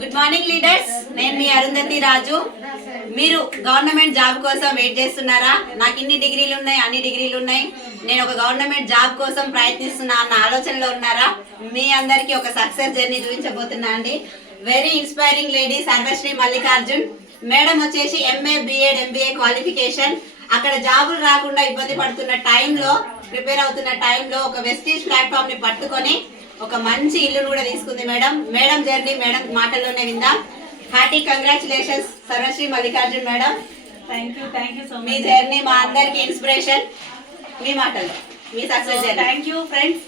Good morning leaders నేను మీ అరుంధతి రాజు. మీరు government job కోసం వెయిట్ చేస్తున్నారా? నాకు ఇన్ని డిగ్రీలు ఉన్నాయి అన్ని డిగ్రీలు ఉన్నాయి. నేను ఒక గవర్నమెంట్ జాబ్ కోసం ప్రయత్నిస్తున్నా అన్న ఆలోచనలో ఉన్నారా? మీ అందరికీ ఒక సక్సెస్ జర్నీ చూపించబోతున్నా అండి. Very inspiring lady Sarvasri Mallikarjun madam వచ్చేసి ఎంఏ బిఎడ్ ఎంబీఏ క్వాలిఫికేషన్ అక్కడ జాబులు రాకుండా ఇబ్బంది పడుతున్న టైంలో ప్రిపేర్ అవుతున్న టైంలో ఒక వెస్టీజ్ ప్లాట్ఫామ్ని పట్టుకొని ఒక మంచి ఇల్లును కూడా తీసుకుంది మేడం. మేడం జర్నీ మేడం మాటల్లోనే విందాం. Hearty congratulations Sarvasri Mallikarjun madam. Thank you thank you so me journey మా అందరికి ఇన్స్పిరేషన్. మీ మాటలు మీ సక్సెస్ థ్యాంక్ యూ ఫ్రెండ్స్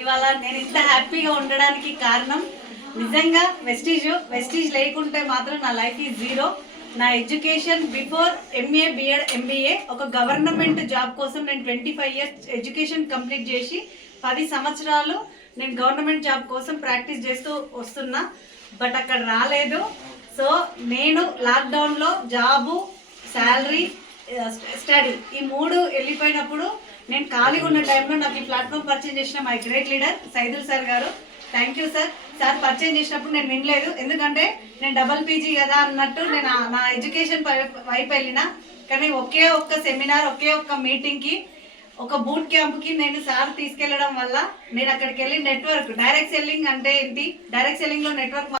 ఇవాళ నేను ఇంత హ్యాపీగా ఉండడానికి కారణం నిజంగా వెస్టీజ్ వెస్టీజ్ లేకుంటే మాత్రం నా లైఫ్ ఈ జీరో. నా education before MA BEd MBA ఒక గవర్నమెంట్ జాబ్ కోసం నేను twenty five years education complete చేసి పది సంవత్సరాలు నేను గవర్నమెంట్ జాబ్ కోసం ప్రాక్టీస్ చేస్తూ వస్తున్నా బట్ అక్కడ రాలేదు. సో నేను లాక్డౌన్లో జాబు శాలరీ స్టడీ ఈ మూడు వెళ్ళిపోయినప్పుడు నేను ఖాళీగా ఉన్న టైంలో నాకు ఈ ప్లాట్ఫామ్ పర్చేజ్ చేసిన my great leader Saidul sir garu. Thank you sir. Sir purchase చేసినప్పుడు నేను వినలేదు. ఎందుకంటే నేను డబల్ పీజీ కదా అన్నట్టు నేను నా ఎడ్యుకేషన్ వైపు వెళ్ళిన. కానీ ఒకే ఒక్క సెమినార్ ఒకే ఒక్క మీటింగ్కి ఒక బూట్ క్యాంప్కి నేను సార్ తీసుకెళ్ళడం వల్ల నేను అక్కడికి వెళ్ళి నెట్వర్క్ డైరెక్ట్ సెల్లింగ్ అంటే ఏంటి? Direct సెల్లింగ్లో network